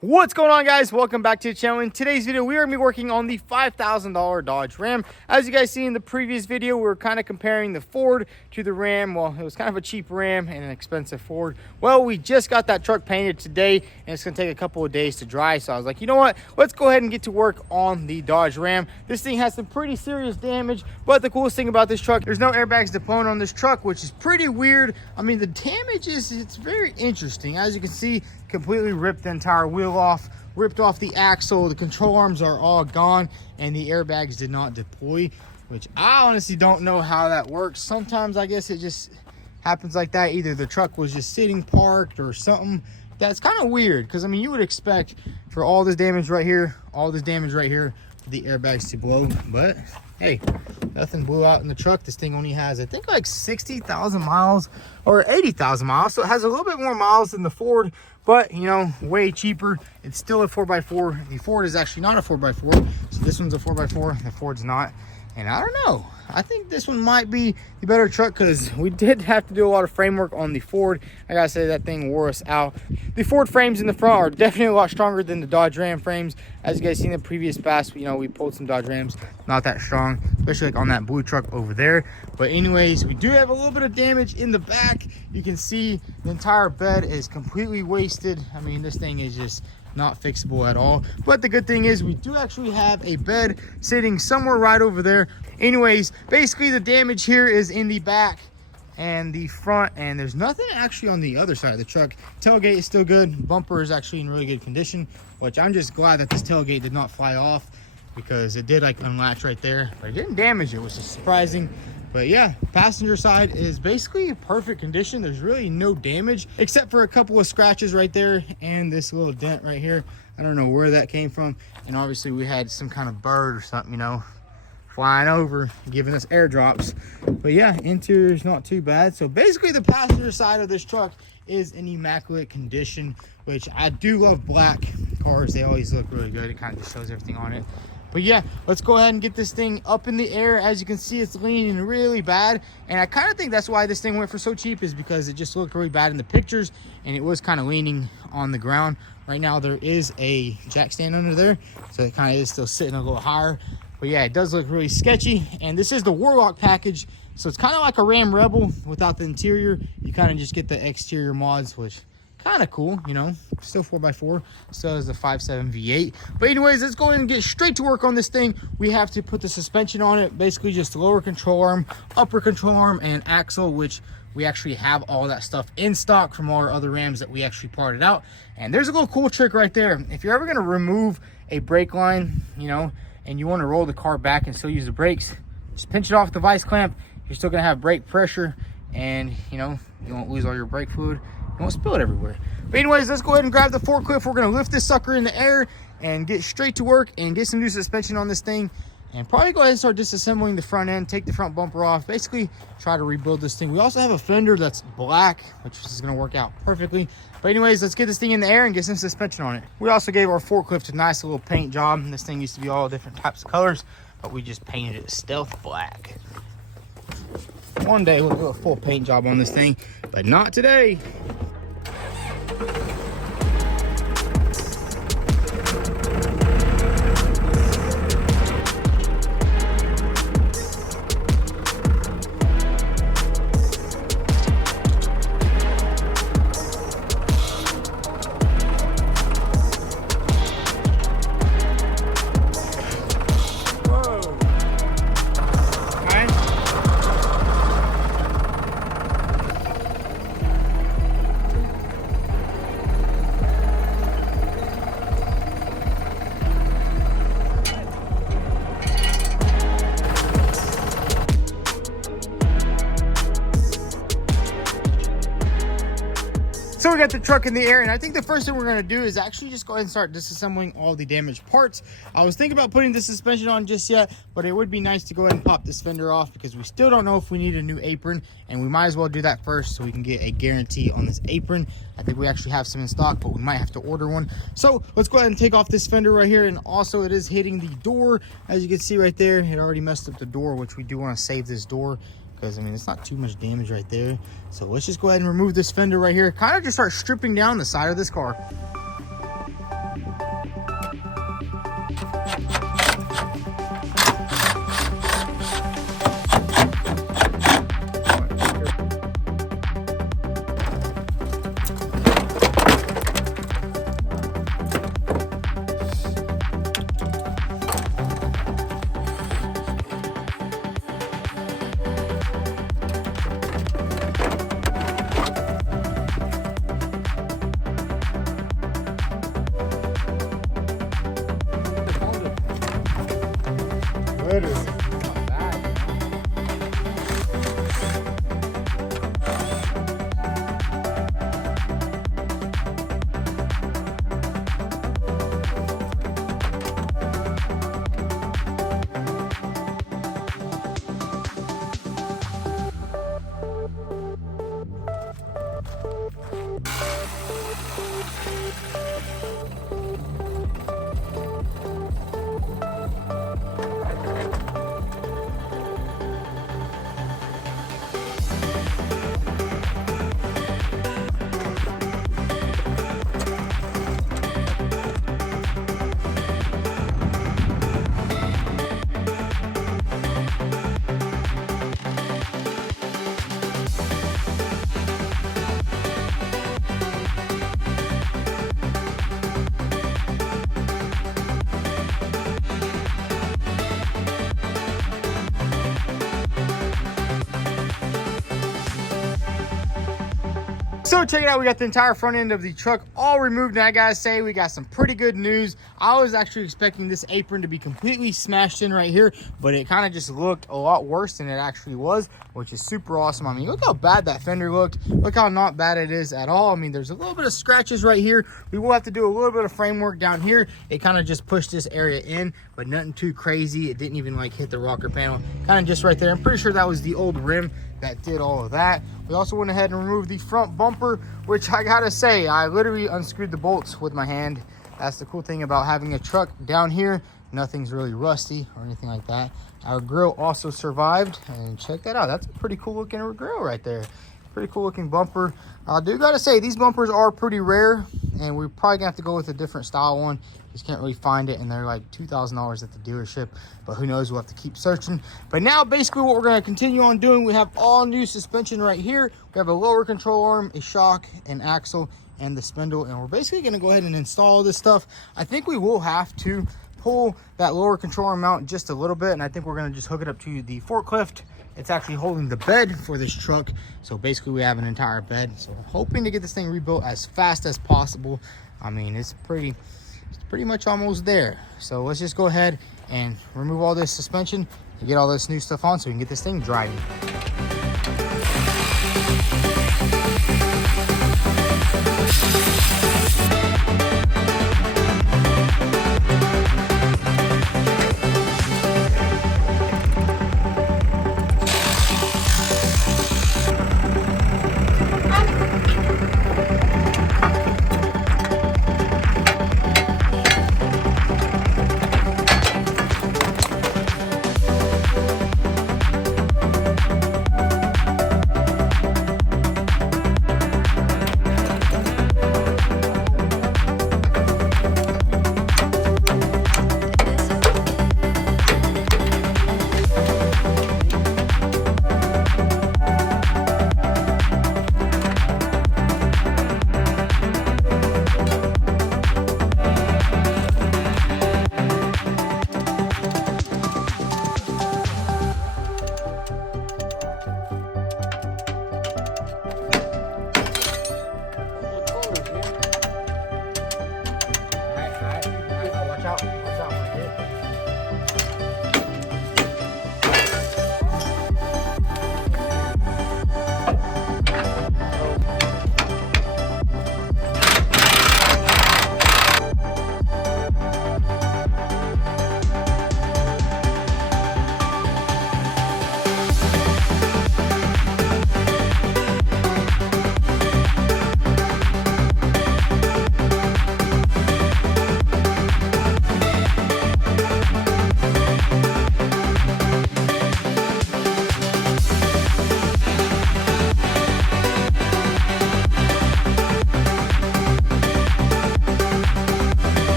What's going on, guys? Welcome back to the channel. In today's video, we are going to be working on the $5,000 Dodge Ram. As you guys see in the previous video, we were kind of comparing the Ford to the Ram. Well, it was kind of a cheap Ram and an expensive Ford. Well, we just got that truck painted today, and it's going to take a couple of days to dry. So I was like, you know what? Let's go ahead and get to work on the Dodge Ram. This thing has some pretty serious damage, but the coolest thing about this truck, there's no airbags deploying on this truck, which is pretty weird. I mean, the damage it's very interesting. As you can see, completely ripped the entire wheel off, ripped off the axle, the control arms are all gone, and the airbags did not deploy, which I honestly don't know how that works. Sometimes I guess it just happens like that. Either the truck was just sitting parked or something. That's kind of weird, because I mean, you would expect for all this damage right here, all this damage right here, for the airbags to blow, but hey, nothing blew out in the truck. This thing only has, I think, like 60,000 miles or 80,000 miles, so it has a little bit more miles than the Ford, but you know, way cheaper. It's still a 4x4. The Ford is actually not a 4x4, so this one's a 4x4, the Ford's not. And I don't know, I think this one might be the better truck, because we did have to do a lot of framework on the Ford. I gotta say, that thing wore us out. The Ford frames in the front are definitely a lot stronger than the Dodge Ram frames. As you guys seen in the previous past, you know, we pulled some Dodge Rams, not that strong, especially like on that blue truck over there. But anyways, we do have a little bit of damage in the back. You can see the entire bed is completely wasted. I mean, this thing is just not fixable at all. But the good thing is we do actually have a bed sitting somewhere right over there. Anyways, basically the damage here is in the back and the front, and there's nothing actually on the other side of the truck. Tailgate is still good. Bumper is actually in really good condition, which I'm just glad that this tailgate did not fly off, because it did like unlatch right there, but it didn't damage it, which is surprising. But yeah, passenger side is basically perfect condition. There's really no damage except for a couple of scratches right there and this little dent right here. I don't know where that came from. And obviously we had some kind of bird or something, you know, flying over, giving us airdrops. But yeah, interior is not too bad. So basically the passenger side of this truck is in immaculate condition, which I do love black cars. They always look really good. It kind of just shows everything on it. But yeah, let's go ahead and get this thing up in the air. As you can see, it's leaning really bad, and I kind of think that's why this thing went for so cheap, is because it just looked really bad in the pictures, and it was kind of leaning on the ground. Right now there is a jack stand under there, so it kind of is still sitting a little higher. But yeah, it does look really sketchy. And this is the Warlock package, so it's kind of like a Ram Rebel without the interior. You kind of just get the exterior mods, which kind of cool, you know, still 4x4, still has the 5.7 V8. But anyways, let's go ahead and get straight to work on this thing. We have to put the suspension on it, basically just lower control arm, upper control arm, and axle, which we actually have all that stuff in stock from all our other Rams that we actually parted out. And there's a little cool trick right there. If you're ever going to remove a brake line, you know, and you want to roll the car back and still use the brakes, just pinch it off the vice clamp. You're still going to have brake pressure, and you know, you won't lose all your brake fluid. Don't spill it everywhere. But anyways, let's go ahead and grab the forklift. We're going to lift this sucker in the air and get straight to work and get some new suspension on this thing, and probably go ahead and start disassembling the front end, take the front bumper off, basically try to rebuild this thing. We also have a fender that's black, which is going to work out perfectly. But anyways, let's get this thing in the air and get some suspension on it. We also gave our forklift a nice little paint job. This thing used to be all different types of colors, but we just painted it stealth black. One day we'll do a full paint job on this thing, but not today. So we got the truck in the air, and I think the first thing we're going to do is actually just go ahead and start disassembling all the damaged parts. I was thinking about putting the suspension on just yet, but it would be nice to go ahead and pop this fender off, because we still don't know if we need a new apron, and we might as well do that first so we can get a guarantee on this apron. I think we actually have some in stock, but we might have to order one. So let's go ahead and take off this fender right here, and also it is hitting the door. As you can see right there, it already messed up the door, which we do want to save this door, because I mean, it's not too much damage right there. So let's just go ahead and remove this fender right here, kind of just start stripping down the side of this car. Literally. Not bad, So check it out, we got the entire front end of the truck all removed, and I gotta say we got some pretty good news. I was actually expecting this apron to be completely smashed in right here, but it kind of just looked a lot worse than it actually was, which is super awesome. I mean, look how bad that fender looked. Look how not bad it is at all. I mean, there's a little bit of scratches right here. We will have to do a little bit of framework down here. It kind of just pushed this area in, but nothing too crazy. It didn't even like hit the rocker panel, kind of just right there. I'm pretty sure that was the old rim that did all of that. We also went ahead and removed the front bumper, which I gotta say, I literally unscrewed the bolts with my hand. That's the cool thing about having a truck down here. Nothing's really rusty or anything like that. Our grill also survived, and check that out. That's a pretty cool looking grill right there. Pretty cool looking bumper. I do gotta say, these bumpers are pretty rare, and we're probably gonna have to go with a different style one. Just can't really find it, and they're like $2,000 at the dealership, but who knows, we'll have to keep searching. But now basically what we're gonna continue on doing, we have all new suspension right here. We have a lower control arm, a shock, an axle, and the spindle, and we're basically gonna go ahead and install this stuff. I think we will have to pull that lower control arm out just a little bit, and I think we're gonna just hook it up to the forklift. It's actually holding the bed for this truck, so basically we have an entire bed. So we're hoping to get this thing rebuilt as fast as possible. I mean, it's pretty much almost there. So let's just go ahead and remove all this suspension and get all this new stuff on so we can get this thing driving.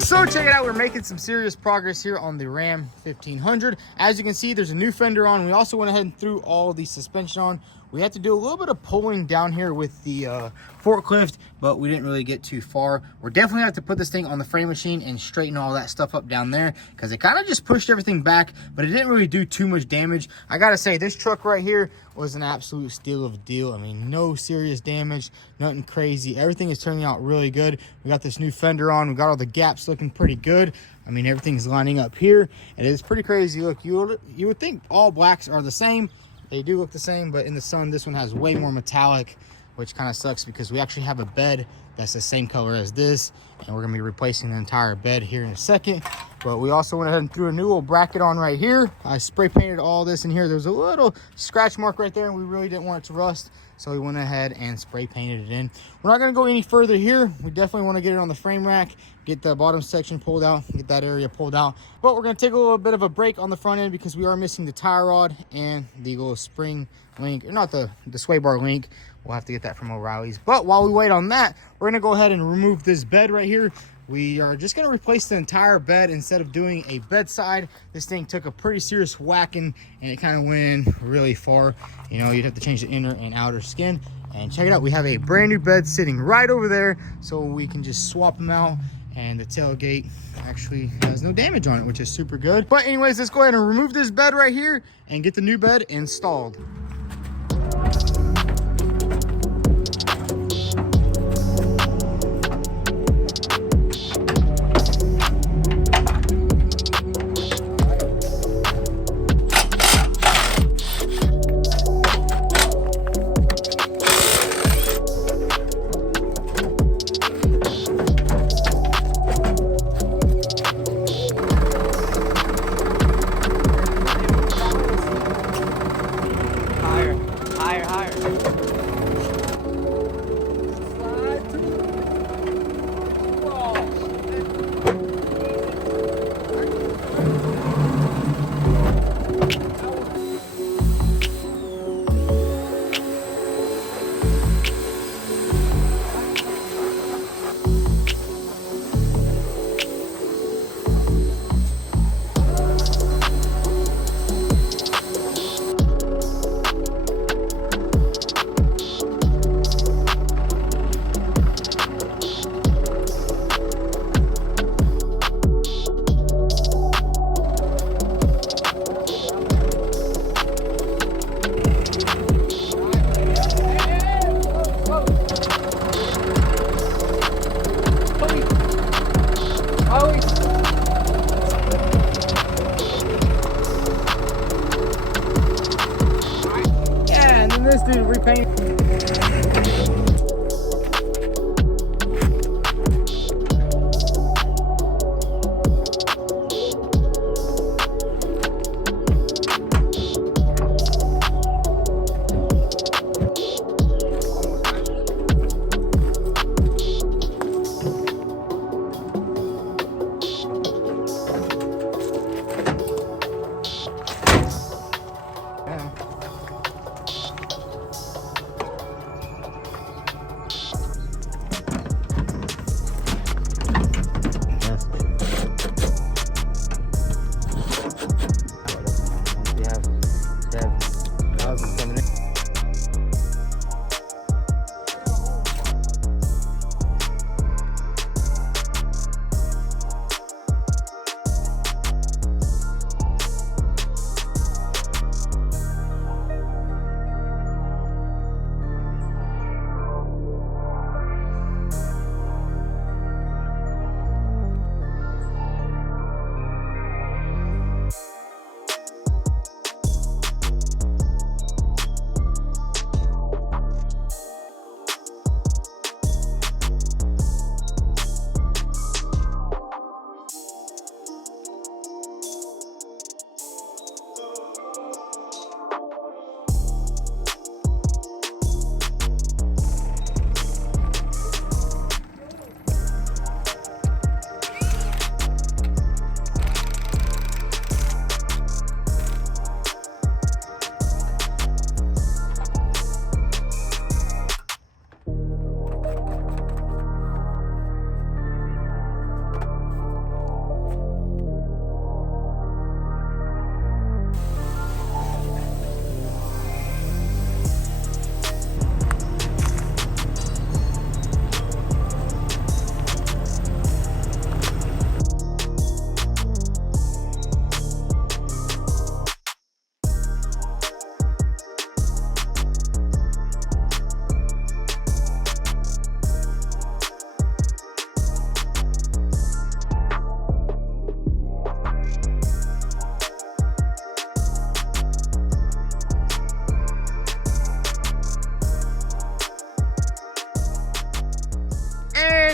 So check it out, we're making some serious progress here on the Ram 1500. As you can see, there's a new fender on. We also went ahead and threw all the suspension on. We had to do a little bit of pulling down here with the forklift, but we didn't really get too far. We're definitely have to put this thing on the frame machine and straighten all that stuff up down there, because it kind of just pushed everything back, but it didn't really do too much damage. I gotta say, this truck right here was an absolute steal of a deal. I mean, no serious damage, nothing crazy. Everything is turning out really good. We got this new fender on. We got all the gaps looking pretty good. I mean, everything's lining up here, and it's pretty crazy. Look, you would think all blacks are the same. They do look the same, but in the sun, this one has way more metallic, which kind of sucks because we actually have a bed that's the same color as this, and we're gonna be replacing the entire bed here in a second. But we also went ahead and threw a new little bracket on right here. I spray painted all this in here. There's a little scratch mark right there, and we really didn't want it to rust, so we went ahead and spray painted it in. We're not gonna go any further here. We definitely want to get it on the frame rack, get the bottom section pulled out, get that area pulled out. But we're gonna take a little bit of a break on the front end because we are missing the tie rod and the little spring link, or not the sway bar link. We'll have to get that from O'Reilly's. But while we wait on that, we're gonna go ahead and remove this bed right here. We are just gonna replace the entire bed instead of doing a bedside. This thing took a pretty serious whacking, and it kind of went in really far. You know, you'd have to change the inner and outer skin. And check it out, we have a brand new bed sitting right over there, so we can just swap them out. And the tailgate actually has no damage on it, which is super good. But anyways, let's go ahead and remove this bed right here and get the new bed installed. This dude repaint.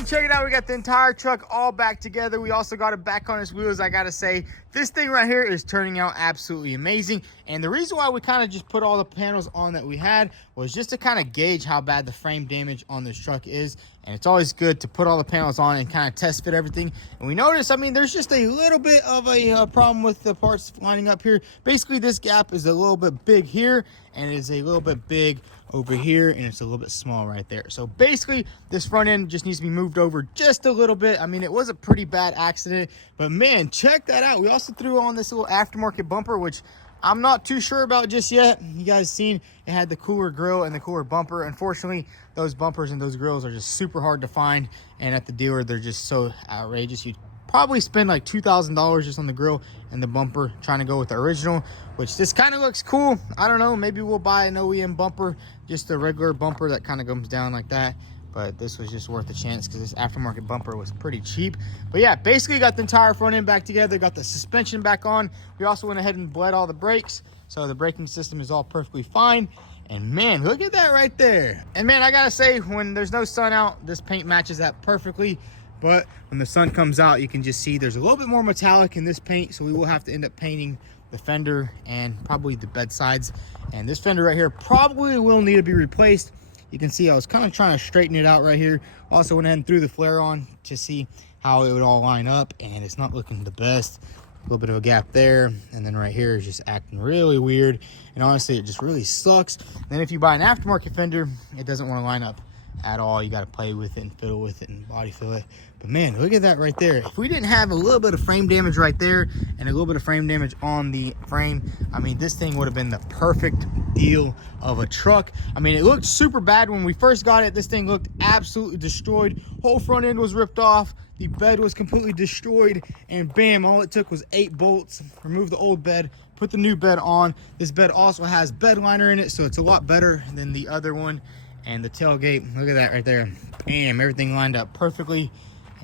man, check it out. We got the entire truck all back together. We also got it back on its wheels. I gotta say, this thing right here is turning out absolutely amazing. And the reason why we kind of just put all the panels on that we had was just to kind of gauge how bad the frame damage on this truck is. And it's always good to put all the panels on and kind of test fit everything. And we noticed, I mean, there's just a little bit of a problem with the parts lining up here. Basically, this gap is a little bit big here, and it is a little bit big over here, and it's a little bit small right there. So basically, this front end just needs to be moved over just a little bit. I mean, it was a pretty bad accident, but man, check that out. We also threw on this little aftermarket bumper, which I'm not too sure about just yet. You guys seen it had the cooler grill and the cooler bumper. Unfortunately, those bumpers and those grills are just super hard to find, and at the dealer, they're just so outrageous. You probably spend like $2,000 just on the grill and the bumper trying to go with the original, which this kind of looks cool. I don't know, maybe we'll buy an OEM bumper, just a regular bumper that kind of comes down like that. But this was just worth a chance because this aftermarket bumper was pretty cheap. But yeah, basically got the entire front end back together, got the suspension back on. We also went ahead and bled all the brakes, so the braking system is all perfectly fine. And man, look at that right there. And man, I gotta say, when there's no sun out, this paint matches that perfectly. But when the sun comes out, you can just see there's a little bit more metallic in this paint, so we will have to end up painting the fender and probably the bed sides. And this fender right here probably will need to be replaced. You can see I was kind of trying to straighten it out right here. Also went ahead and threw the flare on to see how it would all line up, and it's not looking the best. A little bit of a gap there, and then right here is just acting really weird, and honestly it just really sucks. Then if you buy an aftermarket fender, it doesn't want to line up at all. You got to play with it and fiddle with it and body fill it. But man, look at that right there. If we didn't have a little bit of frame damage right there and a little bit of frame damage on the frame, I mean, this thing would have been the perfect deal of a truck. I mean, it looked super bad when we first got it. This thing looked absolutely destroyed. Whole front end was ripped off. The bed was completely destroyed, and bam, all it took was 8 bolts. Remove the old bed, put the new bed on. This bed also has bed liner in it, so it's a lot better than the other one. And the tailgate, look at that right there. Bam, everything lined up perfectly,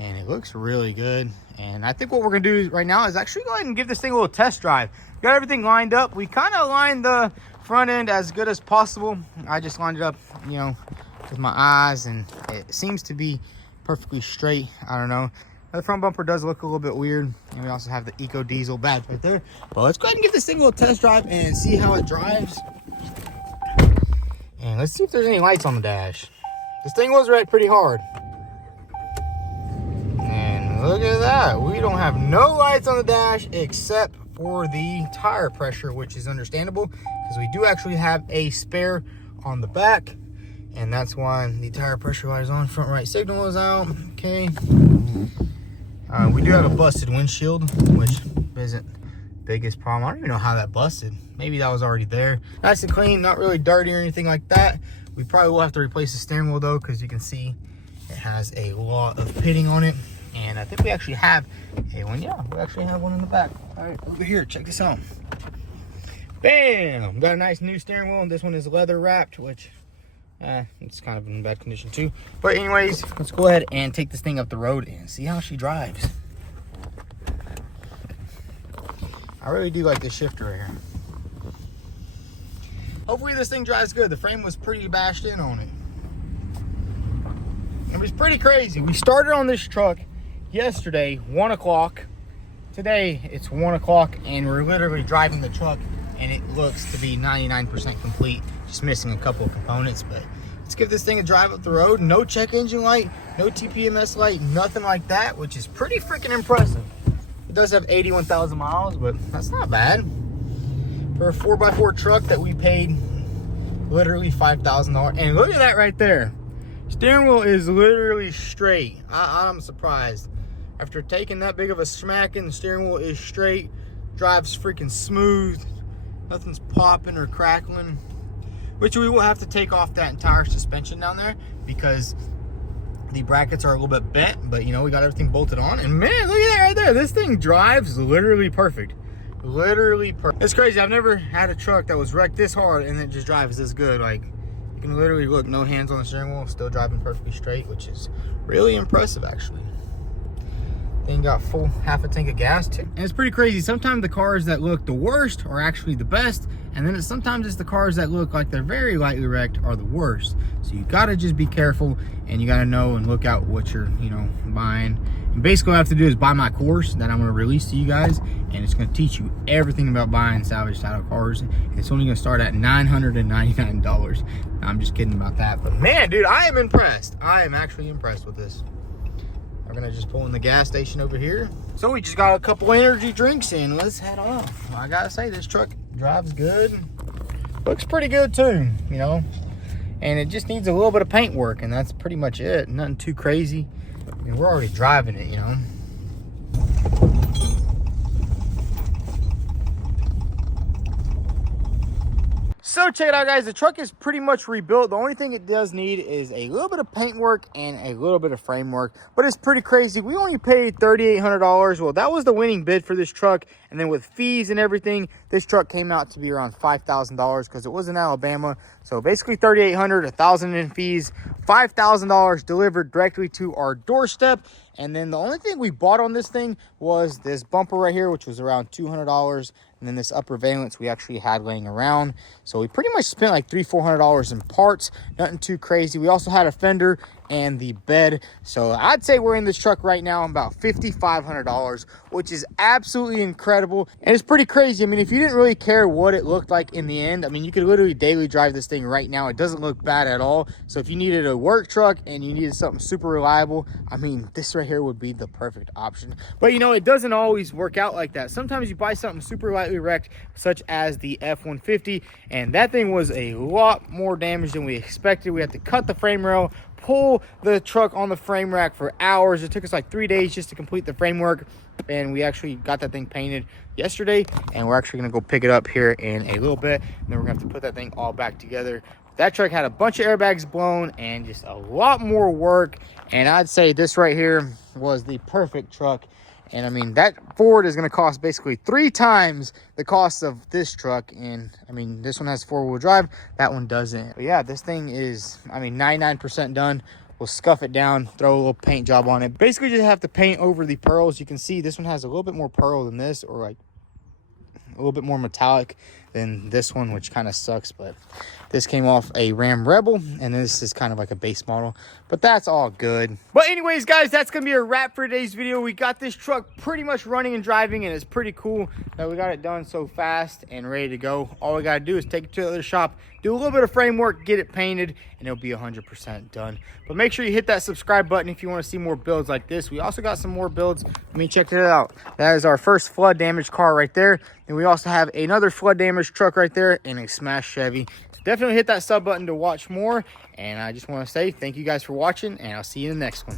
and it looks really good. And I think what we're gonna do right now is actually go ahead and give this thing a little test drive. Got everything lined up. We kind of lined the front end as good as possible. I just lined it up, you know, with my eyes, and it seems to be perfectly straight. I don't know. The front bumper does look a little bit weird, and we also have the Eco Diesel badge right there. But let's go ahead and give this thing a little test drive and see how it drives. And let's see if there's any lights on the dash. This thing was red pretty hard. And look at that. We don't have no lights on the dash except for the tire pressure, which is understandable because we do actually have a spare on the back. And that's why the tire pressure light is on. Front right signal is out. Okay. We do have a busted windshield, which isn't biggest problem. I don't even know how that busted. Maybe that was already there. Nice and clean, not really dirty or anything like that. We probably will have to replace the steering wheel though, because you can see it has a lot of pitting on it. And I think we actually have a one. Yeah, we actually have one in the back. All right, over here, check this out. Bam! Got a nice new steering wheel, and this one is leather wrapped, which it's kind of in bad condition too. But anyways, let's go ahead and take this thing up the road and see how she drives. I really do like this shifter right here. Hopefully this thing drives good. The frame was pretty bashed in on it. It was pretty crazy. We started on this truck yesterday, 1 o'clock. Today it's 1 o'clock, and we're literally driving the truck, and it looks to be 99% complete. Just missing a couple of components, but let's give this thing a drive up the road. No check engine light, no TPMS light, nothing like that, which is pretty freaking impressive. It does have 81,000 miles, but that's not bad. For a 4x4 truck that we paid literally $5,000. And look at that right there. Steering wheel is literally straight. I'm surprised. After taking that big of a smacking, the steering wheel is straight. Drives freaking smooth. Nothing's popping or crackling. Which we will have to take off that entire suspension down there because the brackets are a little bit bent, but you know, we got everything bolted on. And man, look at that right there. This thing drives literally perfect. Literally perfect. It's crazy. I've never had a truck that was wrecked this hard and it just drives this good. Like, you can literally look, no hands on the steering wheel, still driving perfectly straight, which is really impressive actually. Thing got full half a tank of gas too. And it's pretty crazy. Sometimes the cars that look the worst are actually the best. And then sometimes it's the cars that look like they're very lightly wrecked are the worst. So you gotta just be careful, and you gotta know and look out what you're, buying. And basically what I have to do is buy my course that I'm gonna release to you guys, and it's gonna teach you everything about buying salvage title cars. It's only gonna start at $999. I'm just kidding about that. But man, dude, I am impressed. I am actually impressed with this. We're gonna just pull in the gas station over here. So we just got a couple energy drinks and let's head off. I gotta say, this truck drives good. Looks pretty good too, and it just needs a little bit of paint work, and that's pretty much it. Nothing too crazy. I mean, we're already driving it, So check it out, guys. The truck is pretty much rebuilt. The only thing it does need is a little bit of paint work and a little bit of frame work, but it's pretty crazy. We only paid $3,800. Well, that was the winning bid for this truck, and then with fees and everything, this truck came out to be around $5,000 because it was in Alabama. So basically $3,800, $1,000 in fees, $5,000 delivered directly to our doorstep. And then the only thing we bought on this thing was this bumper right here, which was around $200. And then this upper valence we actually had laying around. So we pretty much spent like $300-400 in parts. Nothing too crazy. We also had a fender and the bed. So I'd say we're in this truck right now about $5,500, which is absolutely incredible. And it's pretty crazy. I mean, if you didn't really care what it looked like in the end, I mean, you could literally daily drive this thing right now. It doesn't look bad at all. So if you needed a work truck and you needed something super reliable, I mean, this right here would be the perfect option. But it doesn't always work out like that. Sometimes you buy something super lightly wrecked, such as the F-150, and that thing was a lot more damage than we expected. We had to cut the frame rail, pull the truck on the frame rack for hours. It took us like 3 days just to complete the framework, and we actually got that thing painted yesterday, and we're actually gonna go pick it up here in a little bit, and then we're gonna have to put that thing all back together. That truck had a bunch of airbags blown and just a lot more work, and I'd say this right here was the perfect truck. And I mean, that Ford is going to cost basically 3 times the cost of this truck. And I mean, this one has 4-wheel drive, that one doesn't. But yeah, this thing is, 99% done. We'll scuff it down, throw a little paint job on it. Basically just have to paint over the pearls. You can see this one has a little bit more pearl than this, or like a little bit more metallic than this one, which kind of sucks. But this came off a Ram Rebel, and this is kind of like a base model, but that's all good. But anyways, guys, that's gonna be a wrap for today's video. We got this truck pretty much running and driving, and it's pretty cool that we got it done so fast and ready to go. All we gotta do is take it to the other shop, do a little bit of framework, get it painted, and it'll be 100% done. But make sure you hit that subscribe button if you want to see more builds like this. We also got some more builds. Let me check it out. That is our first flood damaged car right there, and we also have another flood damaged truck right there and a smashed Chevy. So definitely hit that sub button to watch more, and I just want to say thank you guys for watching, and I'll see you in the next one.